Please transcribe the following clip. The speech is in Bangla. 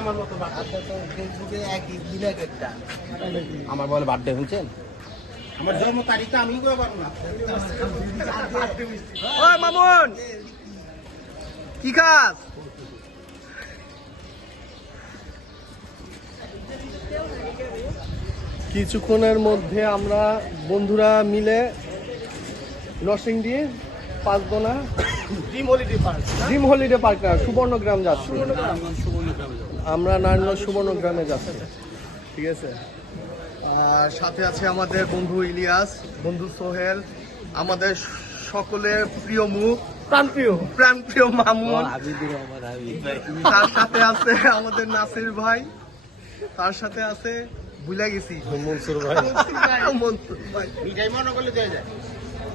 আমার মতো ফেসবুকে আমার বলে বার্থডে শুনছেন আমার জন্ম তারিখটা আমি করে পারবো না। ওই মামুন কি খাস? কিছুক্ষণের মধ্যে আমরা বন্ধুরা মিলে Narsingdi Panchdona dream holiday park না সুবর্ণগ্রাম যাচ্ছি। আমরা নারায়ণগঞ্জ সুবর্ণগ্রামে যাচ্ছি, ঠিক আছে। আর সাথে আছে আমাদের বন্ধু ইলিয়াস, বন্ধু সোহেল, আমাদের সকলের প্রিয় মুখ, প্রাণপ্রিয় মামুন। তার সাথে আছে আমাদের নাসির ভাই, তার সাথে আছে ভুলে গেছি মনসুর ভাই। মিঠাই মনে করলে দেওয়া যায়।